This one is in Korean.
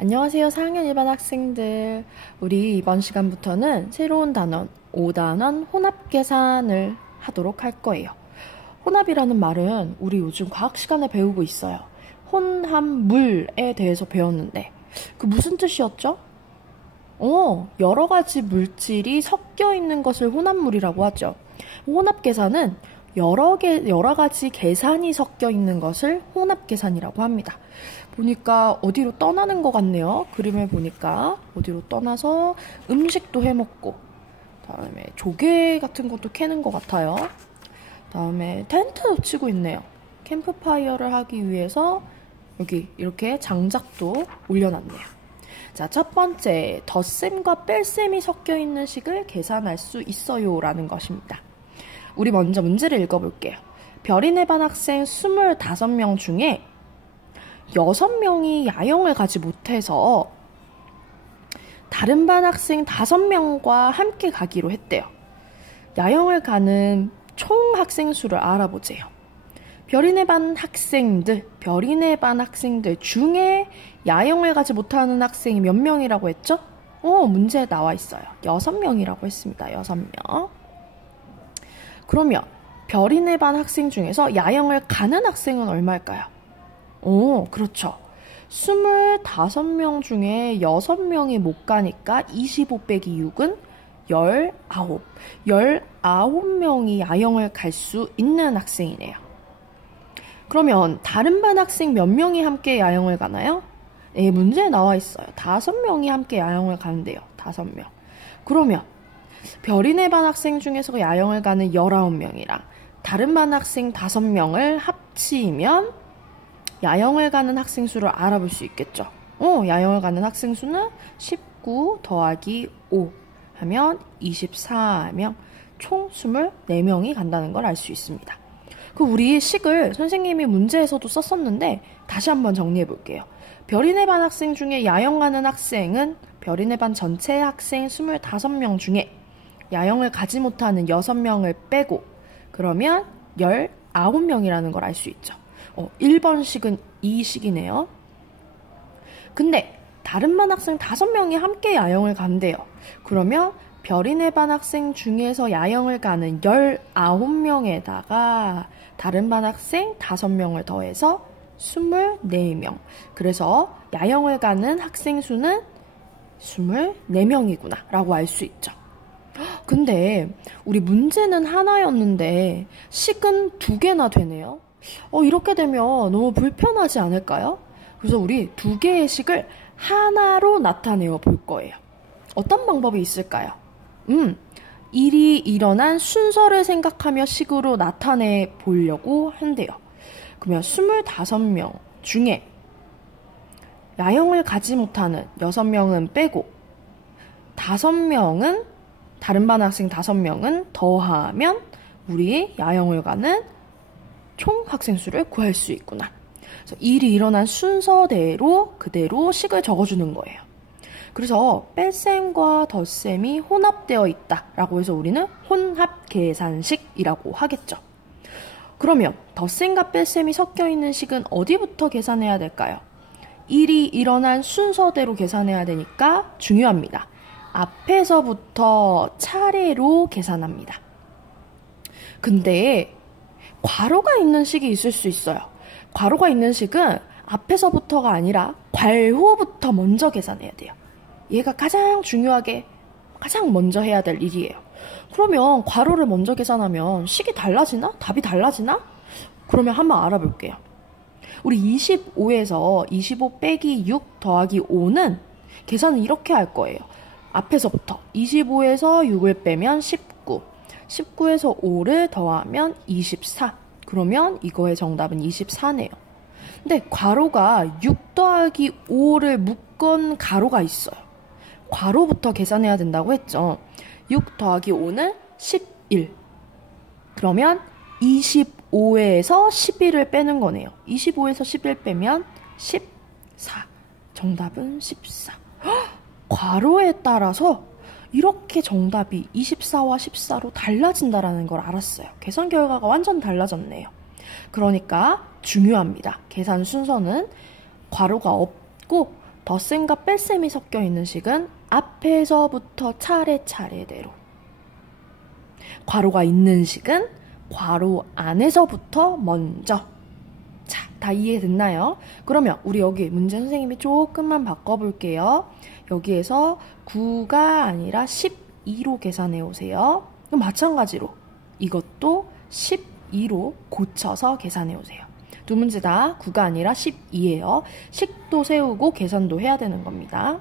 안녕하세요. 4학년 일반 학생들. 우리 이번 시간부터는 새로운 단원, 5단원 혼합 계산을 하도록 할 거예요. 혼합이라는 말은 우리 요즘 과학 시간에 배우고 있어요. 혼합물에 대해서 배웠는데 그 무슨 뜻이었죠? 여러 가지 물질이 섞여 있는 것을 혼합물이라고 하죠. 혼합 계산은 여러 가지 계산이 섞여 있는 것을 혼합 계산이라고 합니다. 보니까 어디로 떠나는 것 같네요. 그림을 보니까 어디로 떠나서 음식도 해먹고, 다음에 조개 같은 것도 캐는 것 같아요. 다음에 텐트도 치고 있네요. 캠프파이어를 하기 위해서 여기 이렇게 장작도 올려놨네요. 자, 첫 번째, 덧셈과 뺄셈이 섞여 있는 식을 계산할 수 있어요 라는 것입니다. 우리 먼저 문제를 읽어볼게요. 별이네 반 학생 25명 중에 6명이 야영을 가지 못해서 다른 반 학생 5명과 함께 가기로 했대요. 야영을 가는 총 학생 수를 알아보세요. 별이네 반 학생들 중에 야영을 가지 못하는 학생이 몇 명이라고 했죠? 문제에 나와 있어요. 6명이라고 했습니다. 6명. 그러면 별이네 반 학생 중에서 야영을 가는 학생은 얼마일까요? 그렇죠. 25명 중에 6명이 못 가니까 25 빼기 6은 19. 19명이 야영을 갈 수 있는 학생이네요. 그러면 다른 반 학생 몇 명이 함께 야영을 가나요? 네, 문제에 나와 있어요. 5명이 함께 야영을 가는데요. 5명. 그러면 별이네 반 학생 중에서 야영을 가는 19명이랑 다른 반 학생 5명을 합치면 야영을 가는 학생 수를 알아볼 수 있겠죠. 야영을 가는 학생 수는 19 더하기 5 하면 24명, 총 24명이 간다는 걸 알 수 있습니다. 그 우리 식을 선생님이 문제에서도 썼었는데 다시 한번 정리해 볼게요. 별이네 반 학생 중에 야영 가는 학생은 별이네 반 전체 학생 25명 중에 야영을 가지 못하는 6명을 빼고 그러면 19명이라는 걸 알 수 있죠. 1번 식은 이 식이네요. 근데 다른 반 학생 5명이 함께 야영을 간대요. 그러면 별이네 반 학생 중에서 야영을 가는 19명에다가 다른 반 학생 5명을 더해서 24명. 그래서 야영을 가는 학생 수는 24명이구나 라고 알 수 있죠. 근데 우리 문제는 하나였는데 식은 2개나 되네요. 이렇게 되면 너무 불편하지 않을까요? 그래서 우리 2개의 식을 하나로 나타내어 볼 거예요. 어떤 방법이 있을까요? 일이 일어난 순서를 생각하며 식으로 나타내 보려고 한대요. 그러면 25명 중에 야영을 가지 못하는 6명은 빼고 5명은 다른 반 학생 5명은 더하면 우리 야영을 가는 총 학생 수를 구할 수 있구나. 그래서 일이 일어난 순서대로 그대로 식을 적어주는 거예요. 그래서 뺄셈과 덧셈이 혼합되어 있다라고 해서 우리는 혼합 계산식이라고 하겠죠. 그러면 덧셈과 뺄셈이 섞여 있는 식은 어디부터 계산해야 될까요? 일이 일어난 순서대로 계산해야 되니까 중요합니다. 앞에서부터 차례로 계산합니다. 근데 괄호가 있는 식이 있을 수 있어요. 괄호가 있는 식은 앞에서부터가 아니라 괄호부터 먼저 계산해야 돼요. 얘가 가장 중요하게 가장 먼저 해야 될 일이에요. 그러면 괄호를 먼저 계산하면 식이 달라지나? 답이 달라지나? 그러면 한번 알아볼게요. 우리 25에서 25 빼기 6 더하기 5는 계산을 이렇게 할 거예요. 앞에서부터 25에서 6을 빼면 19, 19에서 5를 더하면 24. 그러면 이거의 정답은 24네요. 근데 괄호가 6 더하기 5를 묶은 가로가 있어요. 괄호부터 계산해야 된다고 했죠. 6 더하기 5는 11. 그러면 25에서 11을 빼는 거네요. 25에서 11 빼면 14. 정답은 14. 괄호에 따라서 이렇게 정답이 24와 14로 달라진다는 걸 알았어요. 계산 결과가 완전 달라졌네요. 그러니까 중요합니다. 계산 순서는 괄호가 없고 덧셈과 뺄셈이 섞여 있는 식은 앞에서부터 차례차례대로. 괄호가 있는 식은 괄호 안에서부터 먼저. 자, 다 이해됐나요? 그러면 우리 여기 문제 선생님이 조금만 바꿔볼게요. 여기에서 9가 아니라 12로 계산해 오세요. 그럼 마찬가지로 이것도 12로 고쳐서 계산해 오세요. 두 문제 다 9가 아니라 12예요. 식도 세우고 계산도 해야 되는 겁니다.